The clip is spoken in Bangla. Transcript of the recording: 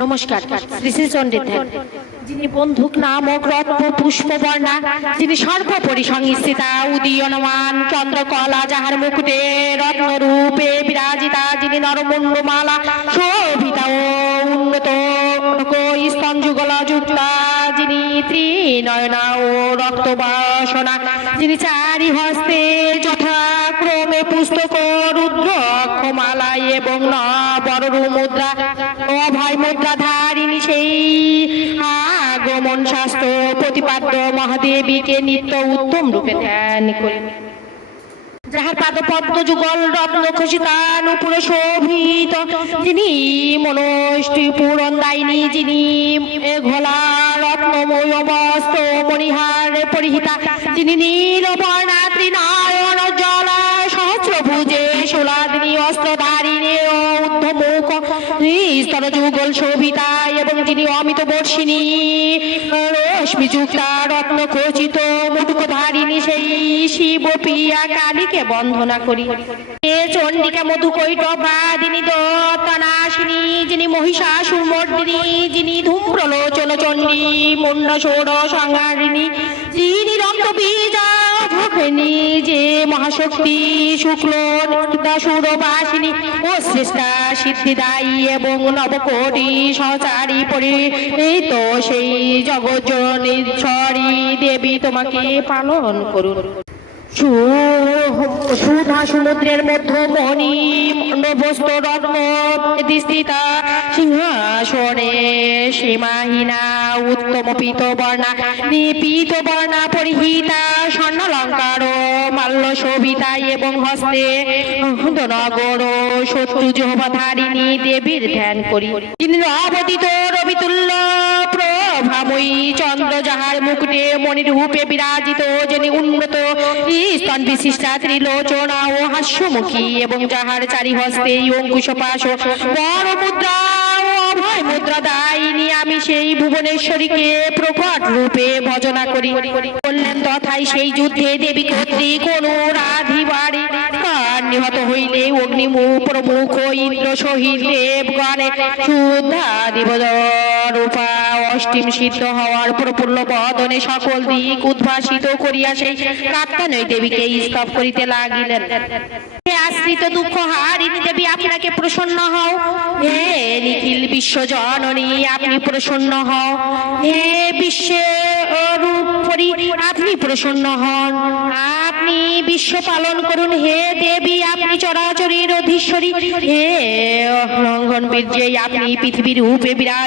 নমস্কার। শ্রী শ্রী যিনি বন্ধুক নামক রত্ন পুষ্প বর্ণা যিনি সর্বোপরি সংস্থিতা উদীয়নমান চন্দ্রকলা যাহার মুকুটে রত্নরূপে বিরাজিতা, যিনি নরমুণ্ডমালা, শোভিতা ও উন্নত স্তঞ্জুগলা যুক্তা, যিনি ত্রিনয়না ও রক্তবাসনা, যিনি চারি হস্তে যথাক্রমে পুস্তক রুদ্রক্ষমালা এবং বড়রু মুদ্রা অভয় মুদ্রা ধারিণী সেই। আগমন শাস্ত্র প্রতিপাদ্য মহাদেবীকে নিত্য উত্তম রূপে ধ্যান করি। যাহার পাদ পদ্ম যুগল রত্ন খসিতান উপরে শোভিত যিনি মনষ্টি দায়িনী যিনি ঘোলা রত্নময় বস্ত্র মণিহার পরিহিতা, যিনি নীলবর্ণা ত্রিনায়ন জলা সহস্র ভুজে সোলাদিনী যুগল শোভিতা এবং যিনি অমিত বর্ষিণী রশ্মি যুক্তা রত্ন খচিত মুটুকধারিণী সেই শিব প্রিয়া কালীকে বন্ধনা করি। এ চণ্ডিকা মধু কৈটভাদিনী দত্তনাশিনী, যিনি মহিষাসুর মর্দিনী যিনি ধূম্রলোচন চণ্ডী মুন্ড ষোড় সংহারিণী মহাশক্তি শুক্ল সুরবাসিনী ও শ্রেষ্ঠা সিদ্ধিদায়ী এবং নবকোটি সচারি পরি এই তো সেই জগজ্জনীশ্বরী দেবী তোমাকে পালন করুন। সুধা সমুদ্রের মধ্যমণি নভস্ত রত্ন দিস্তিতা সিংহাসনে সীমাহীনা উত্তম পীত বর্ণা নিপীত বর্ণা পরিহিতা স্বর্ণলঙ্কার মাল্য শোভিতা এবং হস্তে নগর শত্রু জহবাধারিণী দেবীর ধ্যান করি। যিনি অবদিত রবিতুল্য প্রভাময়ী চন্দ্র যাহার মুকুটে মণিরূপে বিরাজিত, যিনি উন্নত। স্তন বিশিষ্টা ত্রিলোচনা ও হাস্যমুখী এবং যাহার চারি হস্তে অঙ্কুশ পাশ বড় মুদ্রা অভয় মুদ্রা দায়িনী আমি সেই ভুবনেশ্বরীকে প্রকট রূপে ভজনা করি। বললেন তথাই সেই যুদ্ধে দেবী কর্তৃক অনুরাধি বাড়ি। নিহত হইলে অগ্নিমুখ প্রমুখ ইন্দ্র সহিত দেবগণে শুদ্ধা দিবজ রূপা অষ্টিম সিদ্ধ হওয়ার প্রফুল্ল বদনে সকল দিক উদ্ভাসিত করিয়া সেই দেবীকে স্তব করিতে লাগিলেন। আশ্রিত দুঃখ হারিণী দেবী, আপনাকে প্রসন্ন হও। হে নিখিল বিশ্ব জননী, আপনি প্রসন্ন হও। হে বিশ্বে রূপ আপনি প্রসন্ন হন। আপনি বিশ্ব পালন করুন। হে দেবী, আপনি চরাচরের অধীশ্বরী। হে লঙ্ঘন বীর্যে আপনি পৃথিবীর রূপে বিরাজ